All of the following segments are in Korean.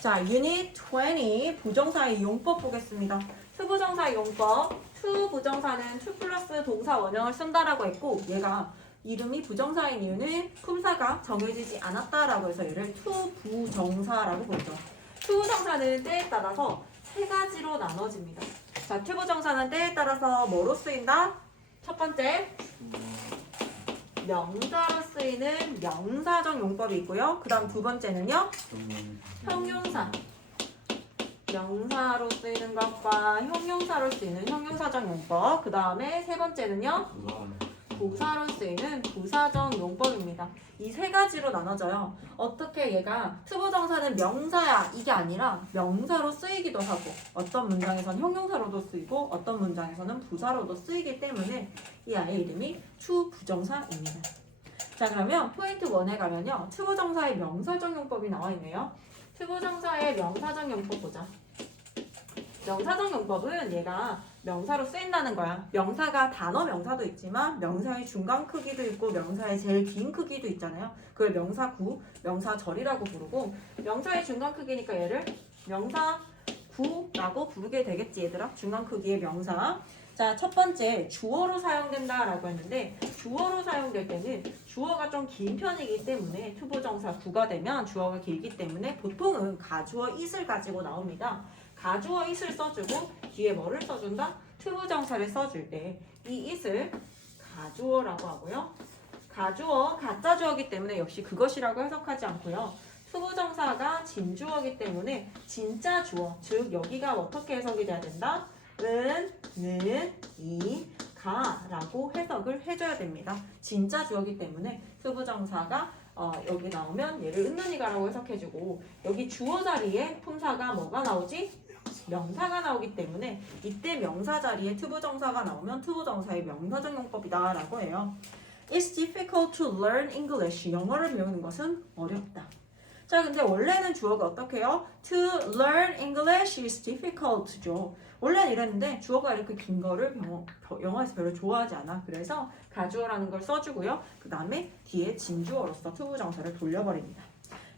자, 유닛 20 부정사의 용법 보겠습니다. to 부정사의 용법. to 부정사는 to 플러스 동사 원형을 쓴다라고 했고 얘가 이름이 부정사인 이유는 품사가 정해지지 않았다라고 해서 얘를 to 부정사라고 부르죠. to 부정사는 때에 따라서 세 가지로 나눠집니다. 자, to 부정사는 때에 따라서 뭐로 쓰인다? 첫 번째, 명사로 쓰이는 명사적 용법이 있고요. 그 다음 두 번째는요, 형용사. 명사로 쓰이는 것과 형용사로 쓰이는 형용사적 용법. 그 다음에 세 번째는요, 부사로 쓰이는 부사적 용법입니다. 이 세 가지로 나눠져요. 어떻게 얘가 투부정사는 명사야 이게 아니라 명사로 쓰이기도 하고 어떤 문장에서는 형용사로도 쓰이고 어떤 문장에서는 부사로도 쓰이기 때문에 이 아이의 이름이 투부정사입니다. 자, 그러면 포인트 1에 가면요. 투부정사의 명사적 용법이 나와 있네요. 투부정사의 명사적 용법 보자. 명사적 용법은 얘가 명사로 쓰인다는 거야. 명사가 단어 명사도 있지만 명사의 중간 크기도 있고 명사의 제일 긴 크기도 있잖아요. 그걸 명사구, 명사절이라고 부르고 명사의 중간 크기니까 얘를 명사구라고 부르게 되겠지 얘들아. 중간 크기의 명사. 자, 첫 번째 주어로 사용된다라고 했는데 주어로 사용될 때는 주어가 좀 긴 편이기 때문에 투부정사 구가 되면 주어가 길기 때문에 보통은 가주어 it을 가지고 나옵니다. 가주어 it을 써주고 뒤에 뭐를 써준다? 투부정사를 써줄 때 이 it을 가주어라고 하고요. 가주어, 가짜주어이기 때문에 역시 그것이라고 해석하지 않고요. 투부정사가 진주어이기 때문에 진짜 주어, 즉 여기가 어떻게 해석이 돼야 된다? 은, 이, 가라고 해석을 해줘야 됩니다. 진짜 주어이기 때문에 투부정사가 여기 나오면 얘를 은는이가라고 해석해주고 여기 주어 자리에 품사가 뭐가 나오지? 명사가 나오기 때문에 이때 명사 자리에 투부정사가 나오면 투부정사의 명사적 용법이다 라고 해요. It's difficult to learn English. 영어를 배우는 것은 어렵다. 자, 근데 원래는 주어가 어떻게 해요? To learn English is difficult죠. 원래는 이랬는데 주어가 이렇게 긴 거를 영어에서 별로 좋아하지 않아. 그래서 가주어라는 걸 써주고요. 그 다음에 뒤에 진주어로서 투부정사를 돌려버립니다.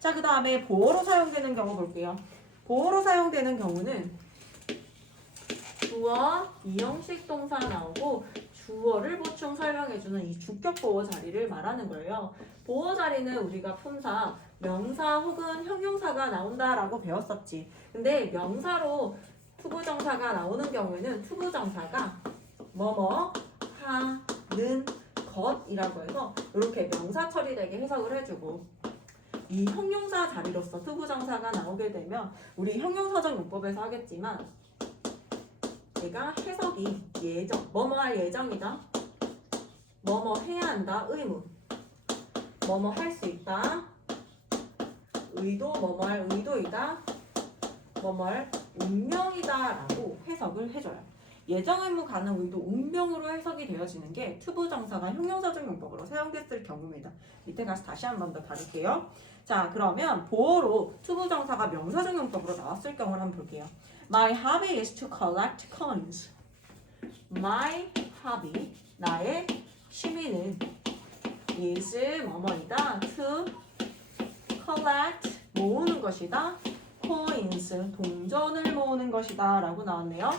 자, 그 다음에 보어로 사용되는 경우 볼게요. 보어로 사용되는 경우는 주어, 이형식 동사 나오고 주어를 보충 설명해주는 이 주격 보어 자리를 말하는 거예요. 보어 자리는 우리가 품사, 명사 혹은 형용사가 나온다라고 배웠었지. 근데 명사로 투부정사가 나오는 경우에는 투부정사가 뭐뭐 하는 것이라고 해서 이렇게 명사 처리되게 해석을 해주고 이 형용사 자리로서 투부정사가 나오게 되면 우리 형용사적 용법에서 하겠지만 얘가 해석이 예정, 뭐뭐 할 예정이다, 뭐뭐 해야 한다, 의무, 뭐뭐 할 수 있다, 의도, 뭐뭐 할 의도이다, 뭐뭐 할 운명이다 라고 해석을 해줘요. 예정, 의무, 가능, 의도, 운명으로 해석이 되어지는 게 투부정사가 형용사적 용법으로 사용됐을 경우입니다. 밑에 가서 다시 한 번 더 다룰게요. 자, 그러면 보어로 투부정사가 명사적 용법으로 나왔을 경우를 한번 볼게요. My hobby is to collect coins. My hobby, 나의 취미는 is 뭐뭐이다. To collect, 모으는 것이다. coins, 동전을 모으는 것이다 라고 나왔네요.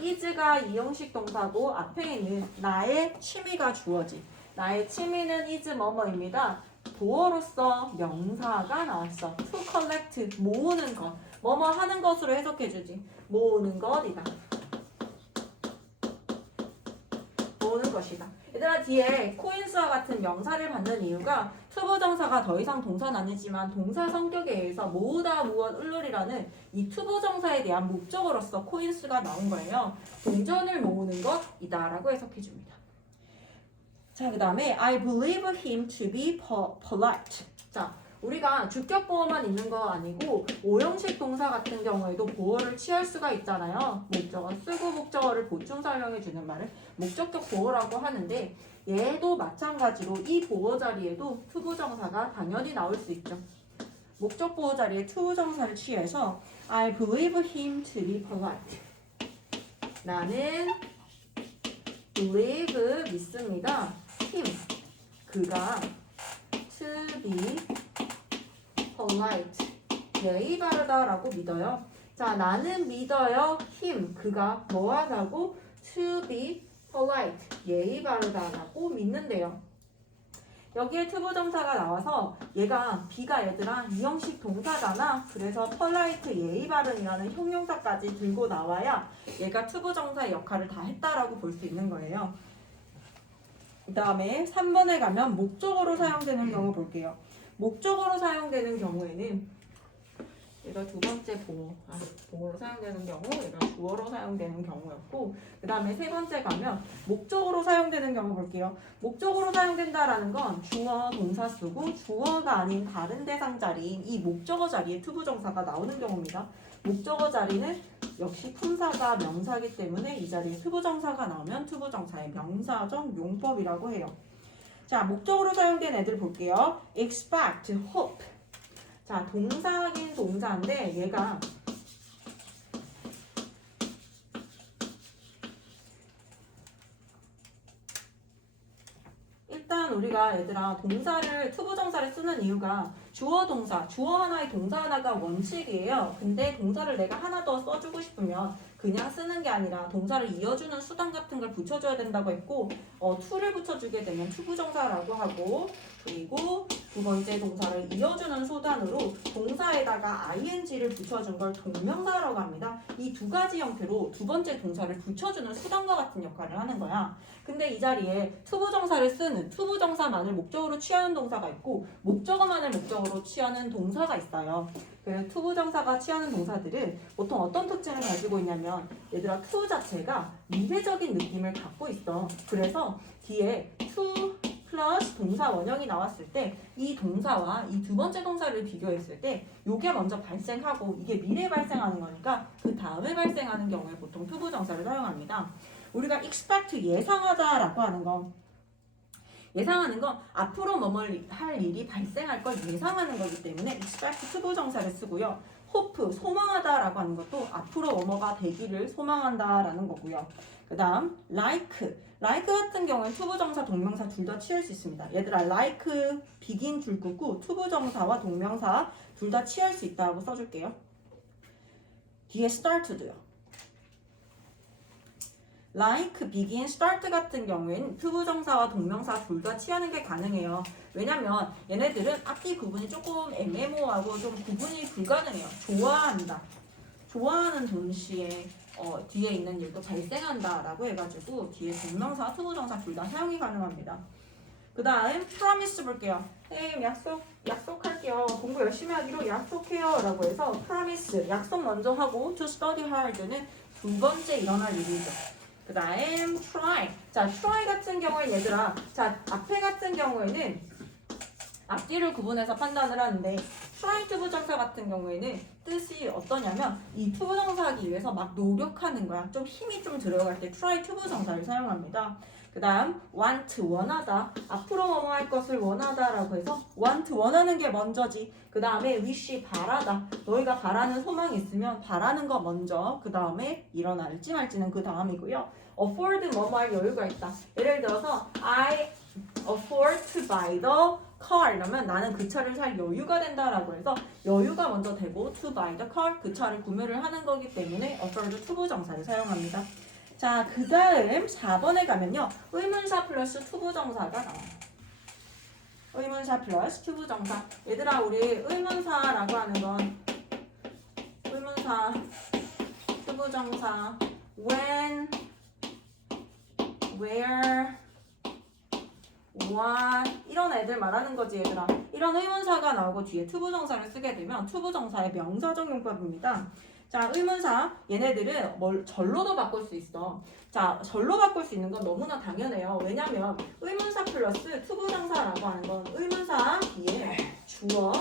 is가 이형식 동사고 앞에 있는 나의 취미가 주어지. 나의 취미는 is 뭐뭐입니다. 보어로서 명사가 나왔어. to collect, 모으는 것. 뭐뭐 하는 것으로 해석해주지. 모으는 것이다. 모으는 것이다. 얘들아, 뒤에 코인스와 같은 명사를 받는 이유가 투부정사가 더 이상 동사는 아니지만 동사 성격에 의해서 모으다, 무엇, 을룰이라는 이 투부정사에 대한 목적어로서 코인스가 나온 거예요. 동전을 모으는 것이다 라고 해석해줍니다. 자, 그 다음에 I believe him to be polite. 자, 우리가 주격 보어만 있는 거 아니고 오형식 동사 같은 경우에도 보어를 취할 수가 있잖아요. 목적어 쓰고 목적어를 보충 설명해 주는 말을 목적격 보어라고 하는데 얘도 마찬가지로 이 보어 자리에도 투부정사가 당연히 나올 수 있죠. 목적 보어 자리에 투부정사를 취해서 I believe him to be polite. 나는 believe 믿습니다. him 그가 to be polite 예의 바르다라고 믿어요. 자, 나는 믿어요. him, 그가 뭐 하다고? to be polite, 예의 바르다라고 믿는데요. 여기에 투부정사가 나와서 얘가 be가 얘들아 이형식 동사잖아. 그래서 polite, 예의 바른이라는 형용사까지 들고 나와야 얘가 투부정사의 역할을 다 했다라고 볼 수 있는 거예요. 그 다음에 3번에 가면 목적어로 사용되는 경우 볼게요. 목적어로 사용되는 경우에는 얘가 두 번째 보어로 사용되는 경우, 얘가 주어로 사용되는 경우였고, 그 다음에 세 번째 가면 목적어로 사용되는 경우 볼게요. 목적어로 사용된다라는 건 주어, 동사 쓰고 주어가 아닌 다른 대상 자리인 이 목적어 자리에 투부정사가 나오는 경우입니다. 목적어 자리는 역시 품사가 명사이기 때문에 이 자리에 투부정사가 나오면 투부정사의 명사적 용법이라고 해요. 자, 목적어로 사용된 애들 볼게요. expect, hope. 자, 동사긴 동사인데 얘가 일단 우리가 얘들아 동사를 투부정사를 쓰는 이유가 주어 동사, 주어 하나의 동사 하나가 원칙이에요. 근데 동사를 내가 하나 더 써주고 싶으면 그냥 쓰는 게 아니라 동사를 이어주는 수단 같은 걸 붙여줘야 된다고 했고 to를 붙여주게 되면 투부정사라고 하고 그리고 두 번째 동사를 이어주는 수단으로 동사에다가 ing를 붙여준 걸 동명사라고 합니다. 이 두 가지 형태로 두 번째 동사를 붙여주는 수단과 같은 역할을 하는 거야. 근데 이 자리에 투부정사를 쓰는 투부정사만을 목적으로 취하는 동사가 있고 목적어만을 목적으로 취하는 동사가 있어요. 그래서 투부정사가 취하는 동사들은 보통 어떤 특징을 가지고 있냐면 얘들아 to 자체가 미래적인 느낌을 갖고 있어. 그래서 뒤에 to 플러스 동사 원형이 나왔을 때 이 동사와 이 두 번째 동사를 비교했을 때 이게 먼저 발생하고 이게 미래에 발생하는 거니까 그 다음에 발생하는 경우에 보통 투부정사를 사용합니다. 우리가 expect 예상하다라고 하는 거 예상하는 건 앞으로 뭐뭘 할 일이 발생할 걸 예상하는 거기 때문에 expect 투부정사를 쓰고요. hope 소망하다라고 하는 것도 앞으로 뭐뭐가 되기를 소망한다라는 거고요. 그 다음 like 같은 경우에 투부정사 동명사 둘 다 취할 수 있습니다. 얘들아 like begin 줄 끄고 투부정사와 동명사 둘 다 취할 수 있다고 써줄게요. 뒤에 start도요. like, begin, start 같은 경우에는 투부정사와 동명사 둘 다 취하는 게 가능해요. 왜냐면 얘네들은 앞뒤 구분이 조금 애매모호하고 좀 구분이 불가능해요. 좋아한다. 좋아하는 동시에 뒤에 있는 일도 발생한다 라고 해가지고 뒤에 동명사, 투부정사 둘 다 사용이 가능합니다. 그 다음 promise 볼게요. 약속할게요. 공부 열심히 하기로 약속해요 라고 해서 promise, 약속 먼저 하고 to study hard는 두 번째 일어날 일이죠. 그 다음 try. 자, try 같은 경우에 얘들아, 자, 앞에 같은 경우에는 앞뒤를 구분해서 판단을 하는데 try 투부정사 같은 경우에는 뜻이 어떠냐면 이 투부정사 하기 위해서 막 노력하는 거야. 좀 힘이 좀 들어갈 때 try 투부정사를 사용합니다. 그 다음 want, 원하다. 앞으로 뭐뭐 할 것을 원하다라고 해서 want, 원하는 게 먼저지. 그 다음에 wish, 바라다. 너희가 바라는 소망이 있으면 바라는 거 먼저. 그 다음에 일어날지 말지는 그 다음이고요. afford, 뭐뭐 할 여유가 있다. 예를 들어서 I afford to buy the car 이러면 나는 그 차를 살 여유가 된다라고 해서 여유가 먼저 되고 to buy the car, 그 차를 구매를 하는 거기 때문에 afford 투부정사를 사용합니다. 자, 그 다음 4번에 가면요. 의문사 플러스 투부정사가 나와요. 의문사 플러스 투부정사. 얘들아, 우리 의문사라고 하는 건 의문사, 투부정사, when, where, what 이런 애들 말하는 거지 얘들아. 이런 의문사가 나오고 뒤에 투부정사를 쓰게 되면 투부정사의 명사적 용법입니다. 자, 의문사 얘네들은 절로도 바꿀 수 있어. 자, 절로 바꿀 수 있는 건 너무나 당연해요. 왜냐면 의문사 플러스 투부정사라고 하는 건 의문사 뒤에 주어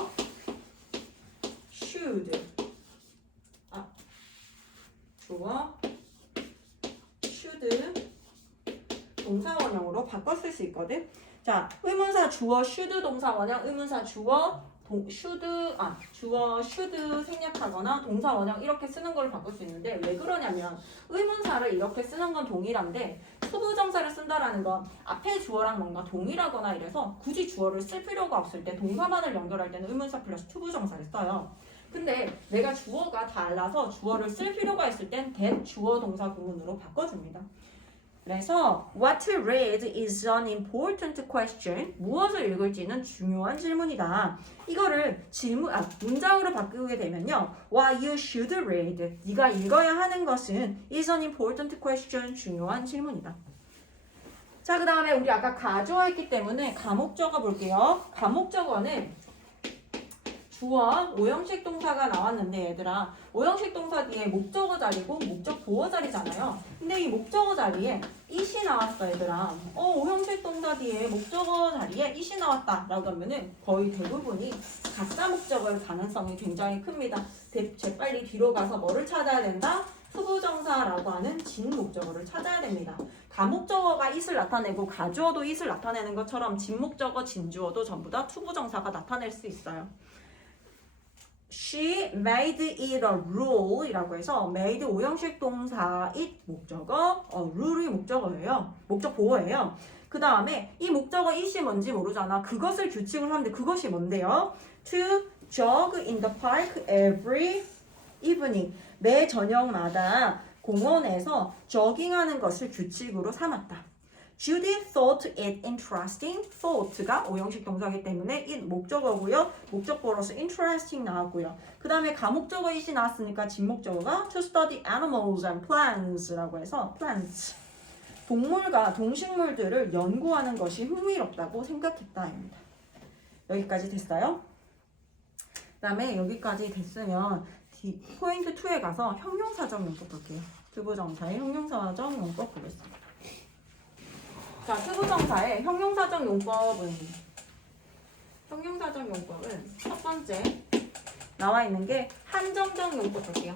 should 주어 should 동사 원형으로 바꿔 쓸 수 있거든. 자, 의문사 주어 should 동사 원형, 의문사 주어 주어 should 생략하거나 동사 원형 이렇게 쓰는 걸 바꿀 수 있는데 왜 그러냐면 의문사를 이렇게 쓰는 건 동일한데 투부정사를 쓴다라는 건 앞에 주어랑 뭔가 동일하거나 이래서 굳이 주어를 쓸 필요가 없을 때 동사만을 연결할 때는 의문사 플러스 투부정사를 써요. 근데 내가 주어가 달라서 주어를 쓸 필요가 있을 땐 that 주어 동사 구문으로 바꿔줍니다. 그래서 what to read is an important question. 무엇을 읽을지는 중요한 질문이다. 이거를 문장으로 바꾸게 되면요. What you should read. 네가 읽어야 하는 것은 is an important question. 중요한 질문이다. 자, 그 다음에 우리 아까 가주어했기 때문에 가목적어 볼게요. 가목적어는 주어, 오형식 동사가 나왔는데 얘들아 오형식 동사 뒤에 목적어 자리고 목적 보어 자리잖아요. 근데 이 목적어 자리에 it이 나왔어 얘들아. 오형식 동사 뒤에 목적어 자리에 it이 나왔다 라고 하면은 거의 대부분이 가짜 목적어일 가능성이 굉장히 큽니다. 재빨리 뒤로 가서 뭐를 찾아야 된다? 투부정사라고 하는 진목적어를 찾아야 됩니다. 가목적어가 it을 나타내고 가주어도 it을 나타내는 것처럼 진목적어, 진주어도 전부 다 투부정사가 나타낼 수 있어요. She made it a rule 이라고 해서 made 오형식 동사 it 목적어, rule이 목적어예요. 목적 보어예요. 그 다음에 이 목적어 it이 뭔지 모르잖아. 그것을 규칙을 하는데 그것이 뭔데요? To jog in the park every evening. 매 저녁마다 공원에서 저깅하는 것을 규칙으로 삼았다. Judy thought it interesting. thought가 오형식 동사이기 때문에 it 목적어고요. 목적보로서 interesting 나왔고요. 그 다음에 가목적어 it이 나왔으니까 진목적어가 to study animals and plants라고 해서 plants. 동물과 동식물들을 연구하는 것이 흥미롭다고 생각했다입니다. 여기까지 됐어요? 그 다음에 여기까지 됐으면 포인트 2에 가서 형용사적 용법 볼게요. 투부정사의 형용사적 용법 보겠습니다. 자, 투부정사의 형용사적 용법은 첫 번째 나와 있는 게 한정적 용법 볼게요.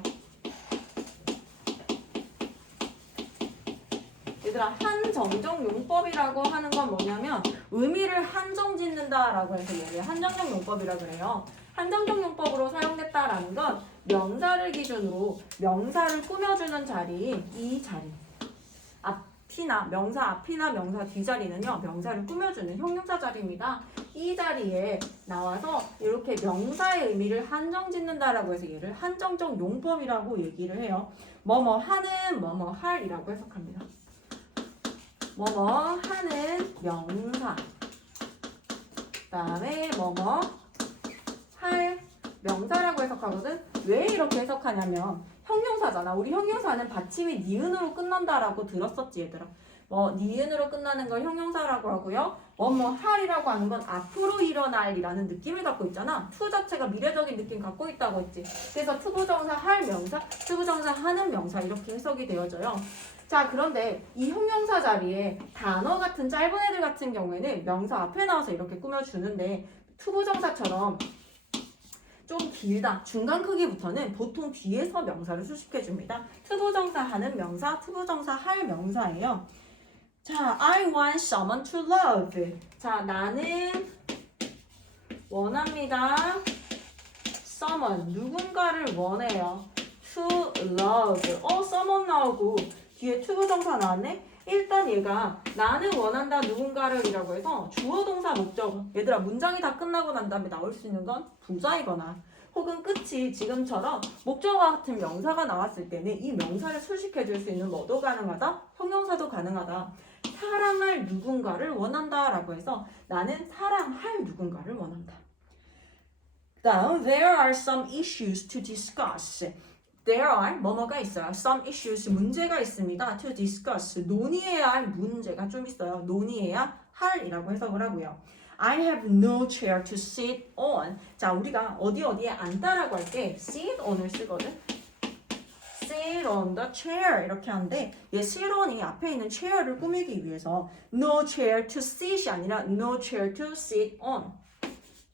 얘들아, 한정적 용법이라고 하는 건 뭐냐면 의미를 한정 짓는다라고 해서 얘를 한정적 용법이라 그래요. 한정적 용법으로 사용됐다라는 건 명사를 기준으로 명사를 꾸며주는 자리, 이 자리. 명사 앞이나 명사 뒷자리는요, 명사를 꾸며주는 형용사 자리입니다. 이 자리에 나와서 이렇게 명사의 의미를 한정 짓는다라고 해서 얘를 한정적 용법이라고 얘기를 해요. 뭐뭐 하는, 뭐뭐 할이라고 해석합니다. 뭐뭐 하는 명사. 그 다음에 뭐뭐 할 명사라고 해석하거든. 왜 이렇게 해석하냐면 형용사잖아. 우리 형용사는 받침이 니은으로 끝난다라고 들었었지 얘들아. 니은으로 끝나는 걸 형용사라고 하고요. 할이라고 하는 건 앞으로 일어날이라는 느낌을 갖고 있잖아. to 자체가 미래적인 느낌 갖고 있다고 했지. 그래서 투부정사 할 명사, 투부정사 하는 명사 이렇게 해석이 되어져요. 자, 그런데 이 형용사 자리에 단어 같은 짧은 애들 같은 경우에는 명사 앞에 나와서 이렇게 꾸며주는데 투부정사처럼 좀 길다. 중간 크기부터는 보통 뒤에서 명사를 수식해줍니다. 투부정사 하는 명사, 투부정사 할 명사예요. 자, I want someone to love. 자, 나는 원합니다. someone, 누군가를 원해요. to love. someone 나오고 뒤에 투부정사 나왔네? 일단 얘가 나는 원한다 누군가를 이라고 해서 주어 동사 목적어. 얘들아, 문장이 다 끝나고 난 다음에 나올 수 있는 건 부사이거나 혹은 끝이 지금처럼 목적어와 같은 명사가 나왔을 때는 이 명사를 수식해 줄 수 있는 뭐도 가능하다? 형용사도 가능하다. 사랑할 누군가를 원한다 라고 해서 나는 사랑할 누군가를 원한다. 그 다음 there are some issues to discuss. There are 뭐뭐가 있어요. Some issues 문제가 있습니다. To discuss 논의해야 할 문제가 좀 있어요. 논의해야 할이라고 해석을 하고요. I have no chair to sit on. 자, 우리가 어디에 앉다라고 할 때 sit on을 쓰거든. sit on the chair 이렇게 하는데 얘 sit on이 앞에 있는 chair를 꾸미기 위해서 no chair to sit이 아니라 no chair to sit on.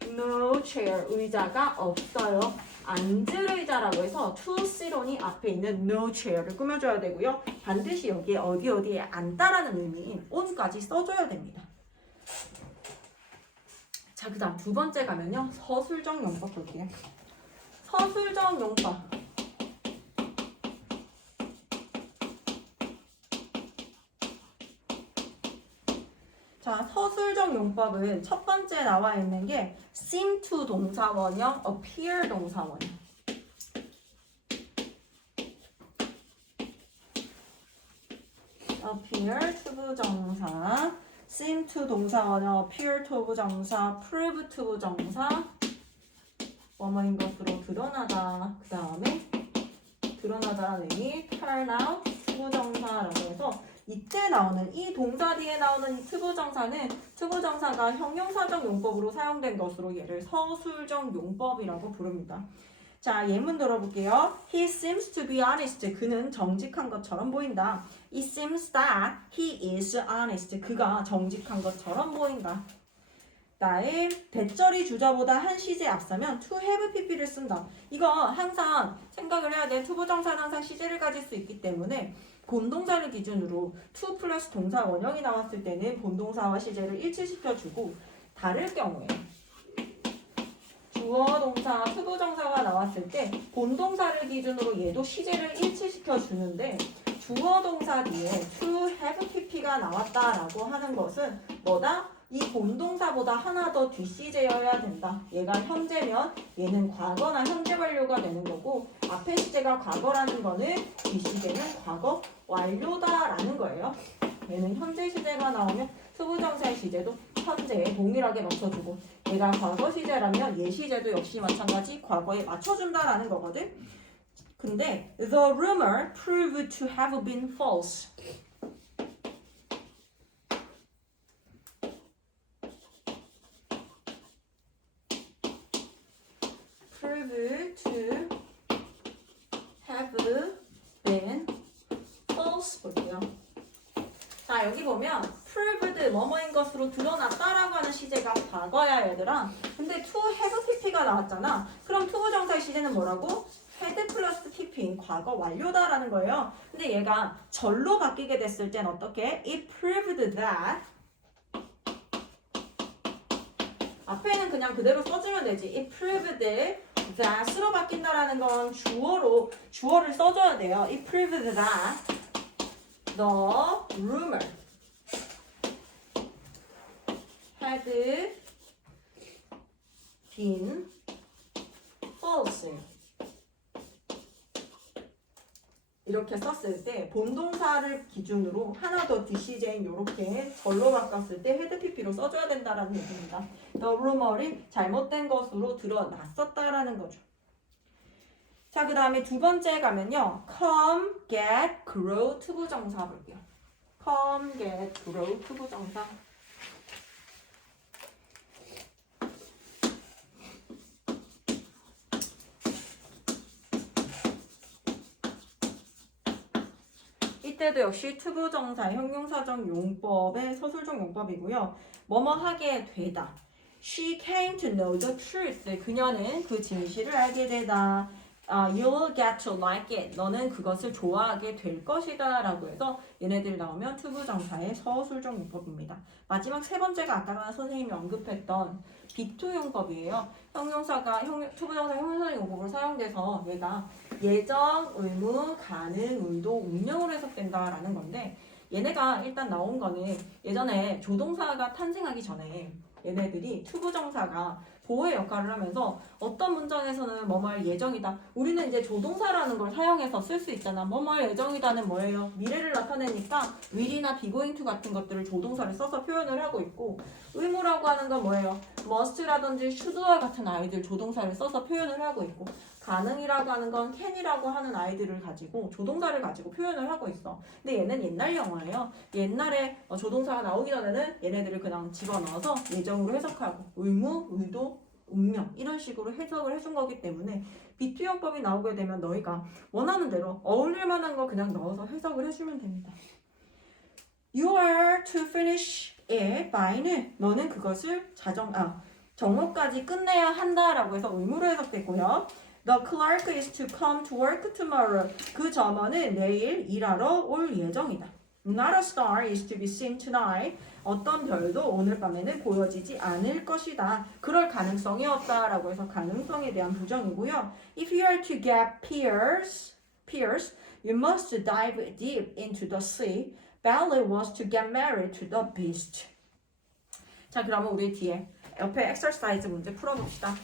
No chair 의자가 없어요. 앉을 의자라고 해서 to sit on이 앞에 있는 no chair를 꾸며줘야 되고요. 반드시 여기에 어디에 앉다라는 의미인 on까지 써줘야 됩니다. 자, 그 다음 두 번째 가면요. 서술적 용법 볼게요. 서술적 용법. 자, 서술적 용법은 첫 번째 나와 있는 게 seem to 동사원형, appear 동사원형. appear to 부정사, seem to 동사원형, appear to 부정사, prove to 부정사, 뭐뭐인 것으로 드러나다. 그 다음에 드러나다라는 의미, turn out to 부정사라고 해서 이때 나오는 이 동사 뒤에 나오는 이 투부정사는 투부정사가 형용사적 용법으로 사용된 것으로 얘를 서술적 용법이라고 부릅니다. 자, 예문 들어볼게요. He seems to be honest. 그는 정직한 것처럼 보인다. It seems that he is honest. 그가 정직한 것처럼 보인다. 나의 대절이 주자보다 한 시제 앞서면 to have pp를 쓴다. 이거 항상 생각을 해야 돼. 투부정사는 항상 시제를 가질 수 있기 때문에 본동사를 기준으로 to 플러스 동사 원형이 나왔을 때는 본동사와 시제를 일치시켜주고 다를 경우에 주어 동사 투부정사가 나왔을 때 본동사를 기준으로 얘도 시제를 일치시켜주는데 주어 동사 뒤에 to have pp가 나왔다라고 하는 것은 뭐다? 이 본동사보다 하나 더 뒷시제여야 된다. 얘가 현재면 얘는 과거나 현재 완료가 되는 거고 앞에 시제가 과거라는 거는 뒷시제는 과거 완료다라는 거예요. 얘는 현재 시제가 나오면 투부정사의 시제도 현재에 동일하게 맞춰주고 얘가 과거 시제라면 얘 시제도 역시 마찬가지 과거에 맞춰준다라는 거거든. 근데 the rumor proved to have been false. prove to have been false 볼게요. 자, 여기 보면 proved 뭐뭐인 것으로 드러났다라고 하는 시제가 과거야 얘들아. 근데 to have pp가 나왔잖아. 그럼 투부정사의 시제는 뭐라고? had 플러스 pp인 과거 완료다라는 거예요. 근데 얘가 절로 바뀌게 됐을 땐 어떻게? It proved that 앞에는 그냥 그대로 써주면 되지. It proved that으로 바뀐다라는 건 주어를 써줘야 돼요. It proved that the rumor had been false. 이렇게 썼을 때 본동사를 기준으로 하나 더 뒷시제인 이렇게 절로 바꿨을 때 had pp로 써줘야 된다라는 얘기입니다. The rumor이 잘못된 것으로 드러났었다라는 거죠. 자, 그 다음에 두 번째 가면요. come, get, grow 투부정사 볼게요. come, get, grow 투부정사. 이때도 역시 투부정사 형용사적 용법의 서술적 용법이고요. 뭐뭐 하게 되다. She came to know the truth. 그녀는 그 진실을 알게 되다. You'll get to like it. 너는 그것을 좋아하게 될 것이다 라고 해서 얘네들 나오면 투부정사의 서술적 용법입니다. 마지막 세 번째가 아까 선생님이 언급했던 비투용법이에요. 투부정사 형용사 용법으로 사용돼서 얘가 예정, 의무, 가능, 의도, 운영으로 해석된다라는 건데 얘네가 일단 나온 거는 예전에 조동사가 탄생하기 전에 얘네들이 투부정사가 보호의 역할을 하면서 어떤 문장에서는 뭐뭐할 예정이다. 우리는 이제 조동사라는 걸 사용해서 쓸 수 있잖아. 뭐뭐할 예정이다는 뭐예요? 미래를 나타내니까 will이나 be going to 같은 것들을 조동사를 써서 표현을 하고 있고 의무라고 하는 건 뭐예요? must라든지 should와 같은 아이들 조동사를 써서 표현을 하고 있고 가능이라고 하는 건 can이라고 하는 아이들을 가지고 조동사를 가지고 표현을 하고 있어. 근데 얘는 옛날 영어예요. 옛날에 조동사가 나오기 전에는 얘네들을 그냥 집어넣어서 예정으로 해석하고 의무, 의도, 운명 이런 식으로 해석을 해준 거기 때문에 비투용법이 나오게 되면 너희가 원하는 대로 어울릴 만한 거 그냥 넣어서 해석을 해주면 됩니다. You are to finish it by는 너는 그것을 정오까지 끝내야 한다라고 해서 의무로 해석됐고요. The clerk is to come to work tomorrow. 그 점원은 내일 일하러 올 예정이다. Not a star is to be seen tonight. 어떤 별도 오늘 밤에는 보여지지 않을 것이다. 그럴 가능성이 없다라고 해서 가능성에 대한 부정이고요. If you are to get pierced, you must dive deep into the sea. Belle wants to get married to the beast. 자, 그러면 우리 뒤에 옆에 exercise 문제 풀어봅시다.